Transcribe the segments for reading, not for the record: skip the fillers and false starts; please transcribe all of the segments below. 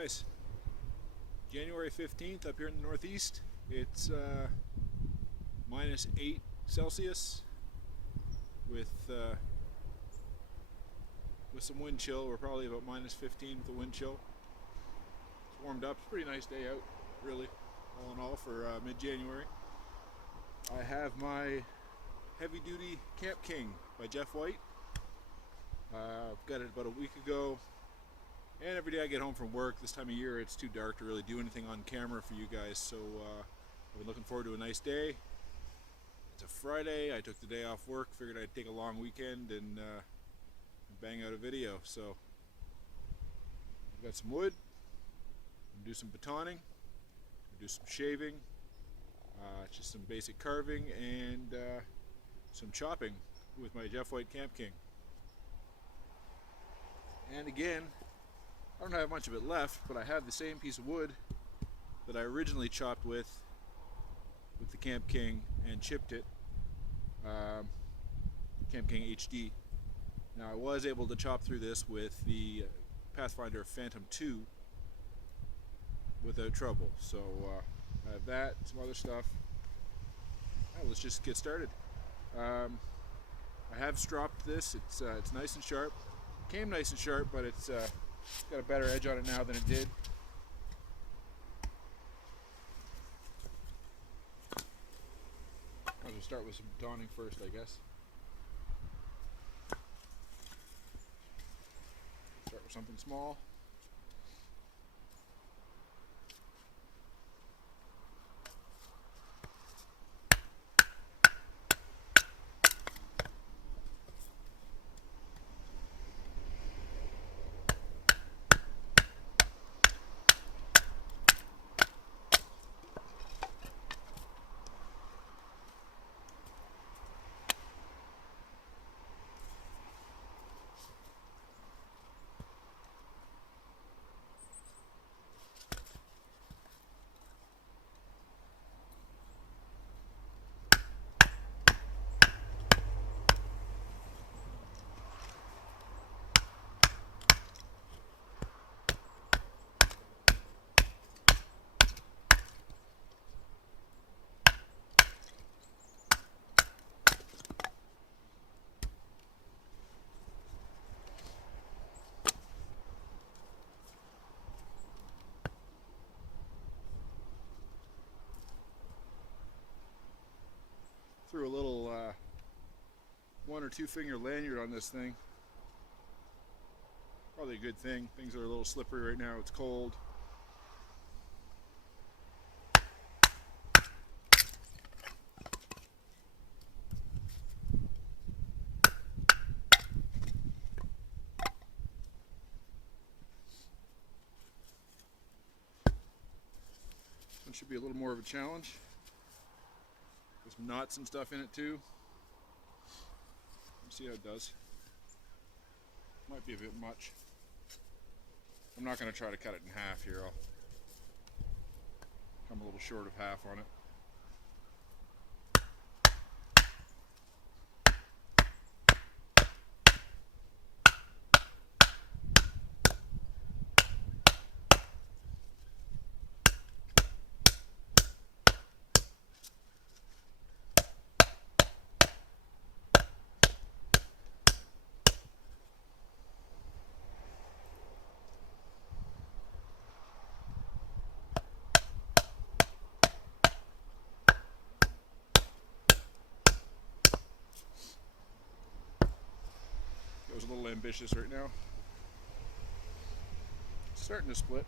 guys, January 15th up here in the Northeast. It's -8 Celsius with some wind chill. We're probably about -15 with the wind chill. It's warmed up. It's a pretty nice day out, really, all in all, for mid-January. I have my Heavy Duty Camp King by Jeff White. I've got it about a week ago. And every day I get home from work, this time of year, it's too dark to really do anything on camera for you guys. So I've been looking forward to a nice day. It's a Friday. I took the day off work, figured I'd take a long weekend and bang out a video. So I've got some wood, do some batoning, do some shaving, just some basic carving, and some chopping with my Jeff White Camp King. And again, I don't have much of it left, but I have the same piece of wood that I originally chopped with the Camp King and chipped it, Camp King HD. Now I was able to chop through this with the Pathfinder Phantom 2 without trouble. So I have that, some other stuff. Well, let's just get started. I have stropped this. It's nice and sharp. Came nice and sharp, but it's got a better edge on it now than it did. I'll just start with some batoning first, I guess. Start with something small. Threw a little 1 or 2 finger lanyard on this thing. Probably a good thing. Things are a little slippery right now. It's cold. It should be a little more of a challenge. There's some knots and stuff in it too. Let's see how it does. Might be a bit much. I'm not going to try to cut it in half here. I'll come a little short of half on it. It was a little ambitious right now. It's starting to split.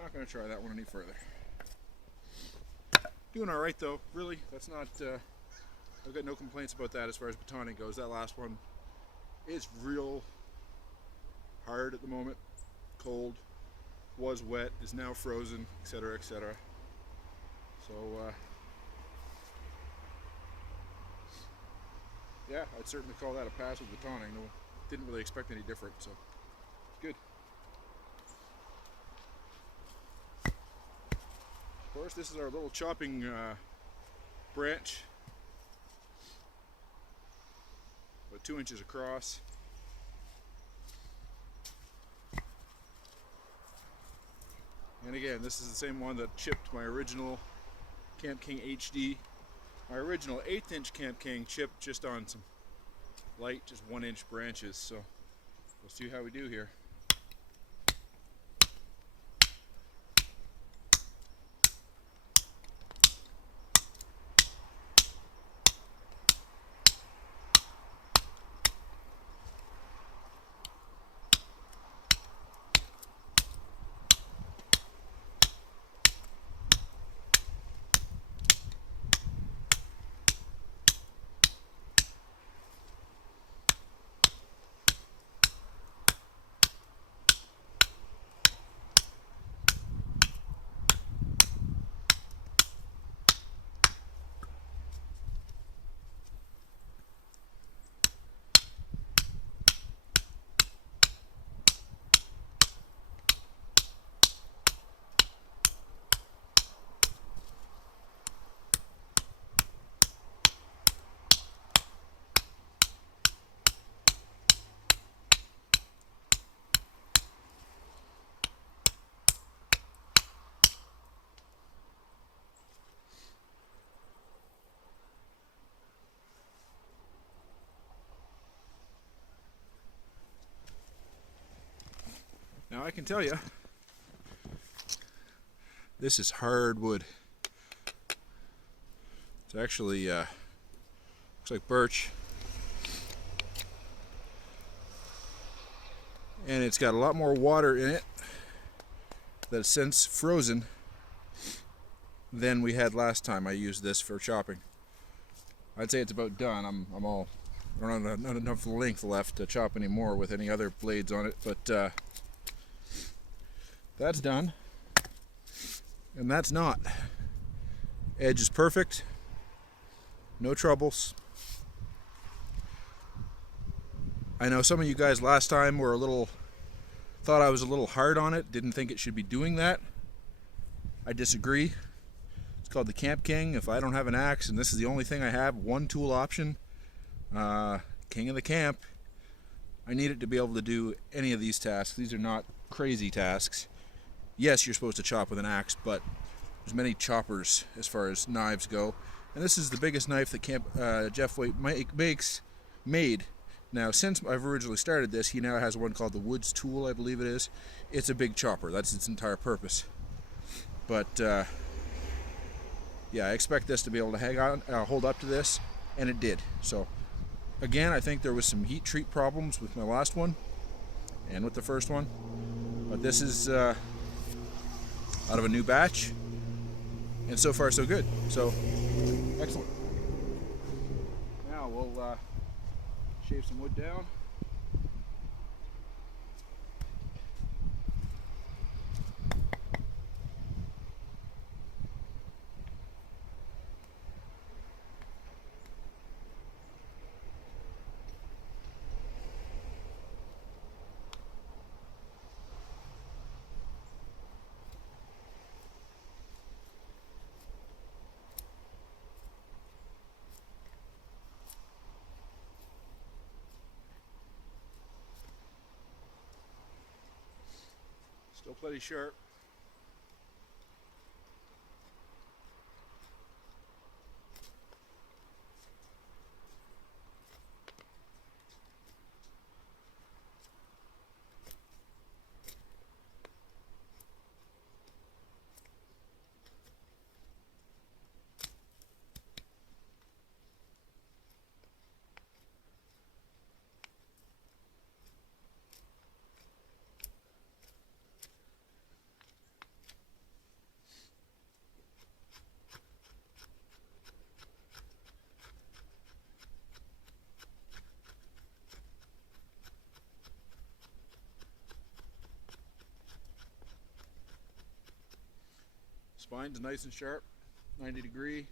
Not going to try that one any further. Doing all right though. Really, that's not. I've got no complaints about that as far as batoning goes. That last one is real hard at the moment. Cold, was wet, is now frozen, etc., etc. So yeah, I'd certainly call that a pass with batoning. No, didn't really expect any different, so it's good. Of course, this is our little chopping branch, about 2 inches across. And again, this is the same one that chipped my original Camp King HD. My original 1/8 inch Camp King chipped just on some light, just 1 inch branches. So we'll see how we do here. Now I can tell you, this is hard wood. It's actually looks like birch, and it's got a lot more water in it that's since frozen than we had last time I used this for chopping. I'd say it's about done. I don't have not enough length left to chop anymore with any other blades on it, but that's done, and that's not. Edge is perfect, no troubles. I know some of you guys last time were thought I was a little hard on it, didn't think it should be doing that. I disagree. It's called the Camp King. If I don't have an axe and this is the only thing I have, one tool option, king of the camp, I need it to be able to do any of these tasks. These are not crazy tasks. Yes, you're supposed to chop with an axe, but there's many choppers as far as knives go. And this is the biggest knife that Jeff Waite made. Now, since I've originally started this, he now has one called the Woods Tool, I believe it is. It's a big chopper. That's its entire purpose. But yeah, I expect this to be able to hold up to this, and it did. So again, I think there was some heat treat problems with my last one and with the first one, but this is out of a new batch, and so far so good. So excellent. Now we'll shave some wood down. Still plenty sharp. Spine's nice and sharp, 90 degree.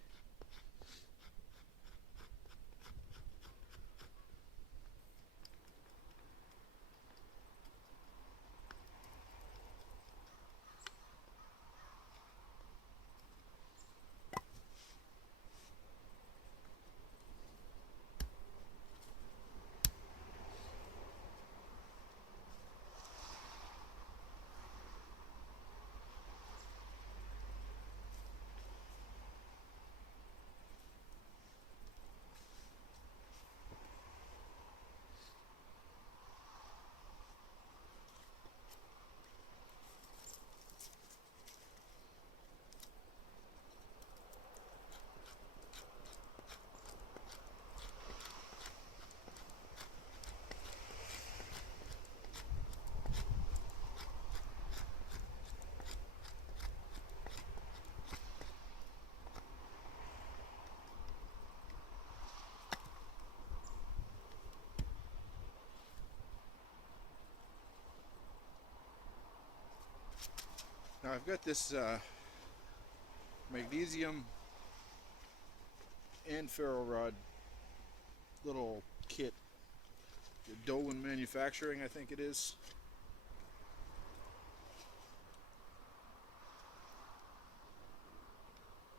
Now I've got this magnesium and ferro rod little kit, Dolan Manufacturing, I think it is.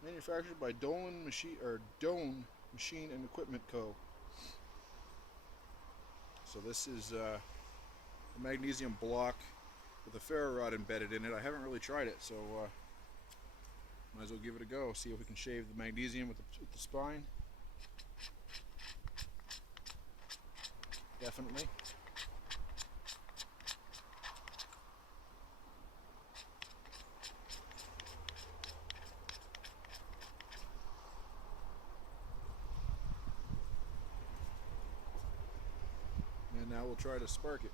Manufactured by Dolan Doan Machine and Equipment Co. So this is a magnesium block with a ferro rod embedded in it. I haven't really tried it, so might as well give it a go. See if we can shave the magnesium with the spine. Definitely. And now we'll try to spark it.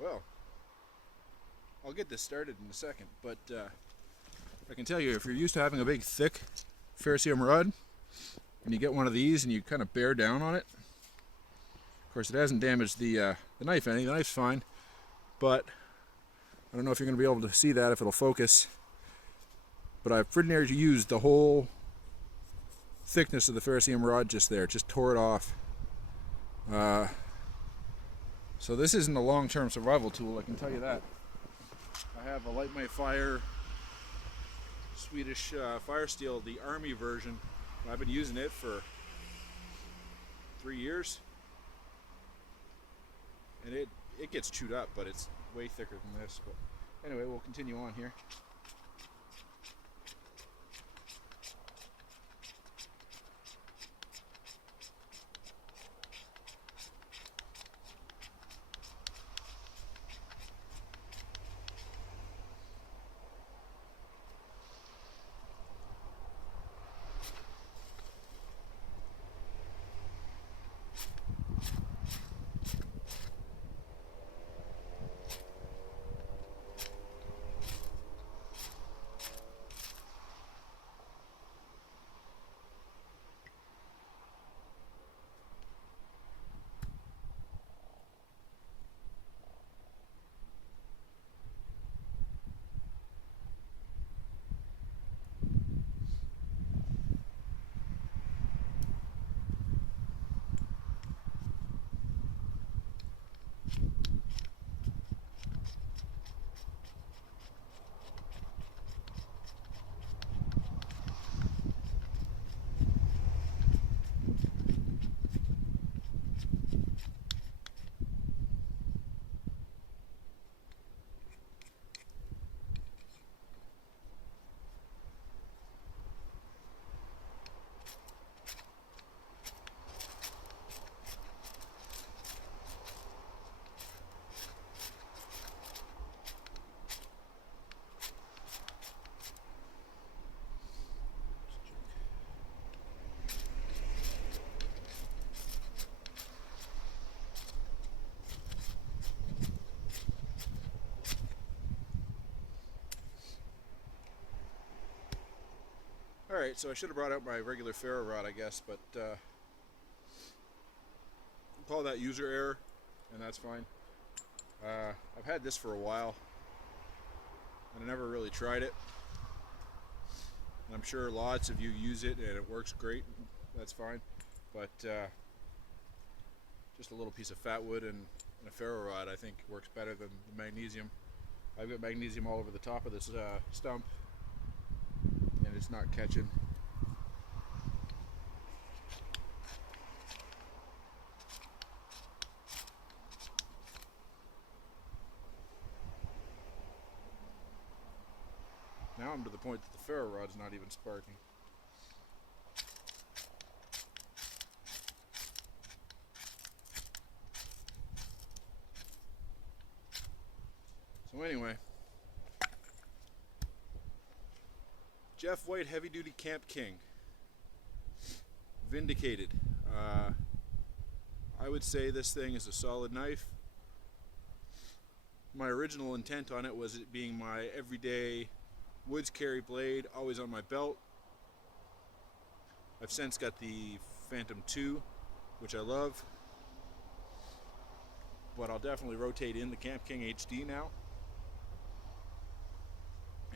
Well, I'll get this started in a second, but I can tell you, if you're used to having a big, thick ferrocerium rod, and you get one of these and you kind of bear down on it, of course it hasn't damaged the knife any. The knife's fine, but I don't know if you're going to be able to see that, if it'll focus, but I've pretty near used the whole thickness of the ferrocerium rod just there, just tore it off. So this isn't a long-term survival tool, I can tell you that. I have a Light My Fire Swedish Fire Steel, the Army version. I've been using it for 3 years, and it gets chewed up, but it's way thicker than this. But anyway, we'll continue on here. Alright, so I should have brought out my regular ferro rod, I guess, but we'll call that user error, and that's fine. I've had this for a while, and I never really tried it. I'm sure lots of you use it and it works great. That's fine, but just a little piece of fat wood and a ferro rod I think works better than the magnesium. I've got magnesium all over the top of this stump, and it's not catching. Now I'm to the point that the ferro rod's not even sparking. So anyway, Jeff White Heavy Duty Camp King. Vindicated. I would say this thing is a solid knife. My original intent on it was it being my everyday woods carry blade, always on my belt. I've since got the Phantom 2, which I love, but I'll definitely rotate in the Camp King HD now.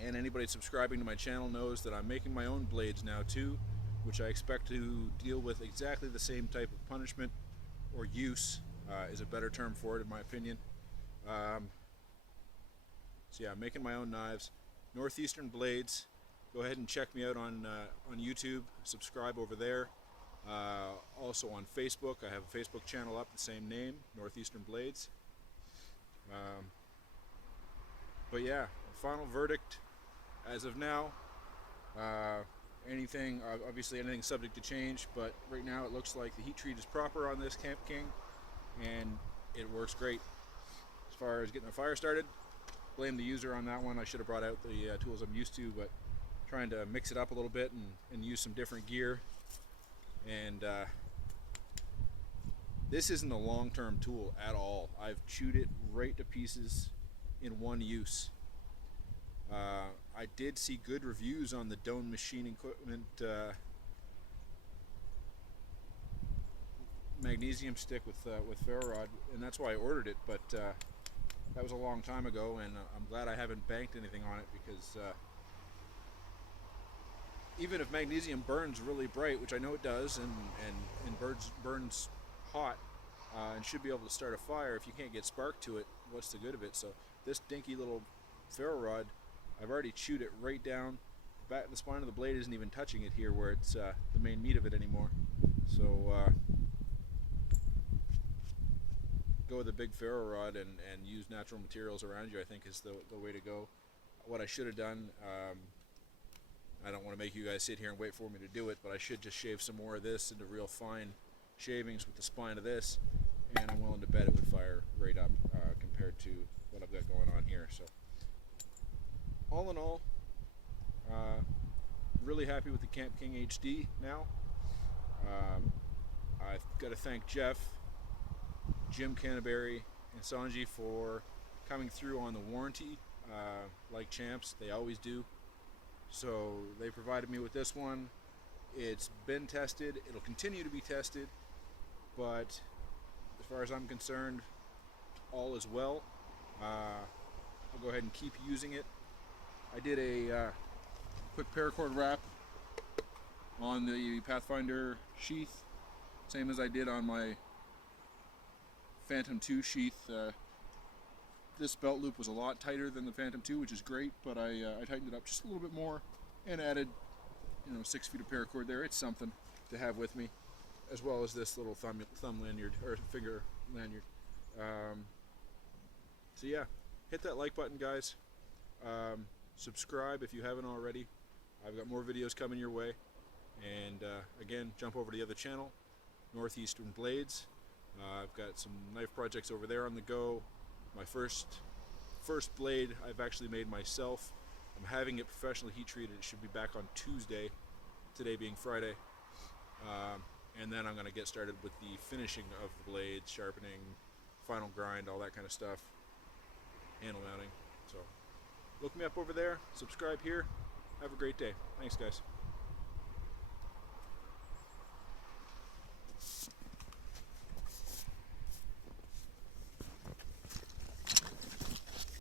And anybody subscribing to my channel knows that I'm making my own blades now too, which I expect to deal with exactly the same type of punishment, or use is a better term for it in my opinion. So yeah, I'm making my own knives. Northeastern Blades. Go ahead and check me out on YouTube. Subscribe over there. Also on Facebook. I have a Facebook channel up, the same name, Northeastern Blades. But yeah, final verdict as of now. Obviously anything subject to change, but right now it looks like the heat treat is proper on this Camp King, and it works great. As far as getting the fire started, blame the user on that one. I should have brought out the tools I'm used to, but trying to mix it up a little bit and use some different gear. And this isn't a long-term tool at all. I've chewed it right to pieces in one use. I did see good reviews on the Doan Machine Equipment magnesium stick with ferro rod, and that's why I ordered it, but that was a long time ago, and I'm glad I haven't banked anything on it, because even if magnesium burns really bright, which I know it does, and burns hot, and should be able to start a fire, if you can't get spark to it, what's the good of it? So this dinky little ferro rod, I've already chewed it right down. The spine of the blade isn't even touching it here where it's the main meat of it anymore. So go with a big ferro rod and use natural materials around you, I think is the way to go. What I should have done, I don't want to make you guys sit here and wait for me to do it, but I should just shave some more of this into real fine shavings with the spine of this, and I'm willing to bet it would fire right up compared to what I've got going on here. So all in all, really happy with the Camp King HD now. I've got to thank Jeff, Jim Canterbury, and Sanji for coming through on the warranty, like champs. They always do. So they provided me with this one. It's been tested. It'll continue to be tested, but as far as I'm concerned, all is well. I'll go ahead and keep using it. I did a quick paracord wrap on the Pathfinder sheath, same as I did on my Phantom 2 sheath. This belt loop was a lot tighter than the Phantom 2, which is great, but I tightened it up just a little bit more and added 6 feet of paracord there. It's something to have with me, as well as this little thumb lanyard, or finger lanyard. So yeah, hit that like button, guys. Subscribe if you haven't already. I've got more videos coming your way. And again, jump over to the other channel, Northeastern Blades. I've got some knife projects over there on the go. My first blade I've actually made myself. I'm having it professionally heat treated. It should be back on Tuesday, today being Friday. And then I'm going to get started with the finishing of the blade, sharpening, final grind, all that kind of stuff, handle mounting. So look me up over there, subscribe here. Have a great day. Thanks, guys.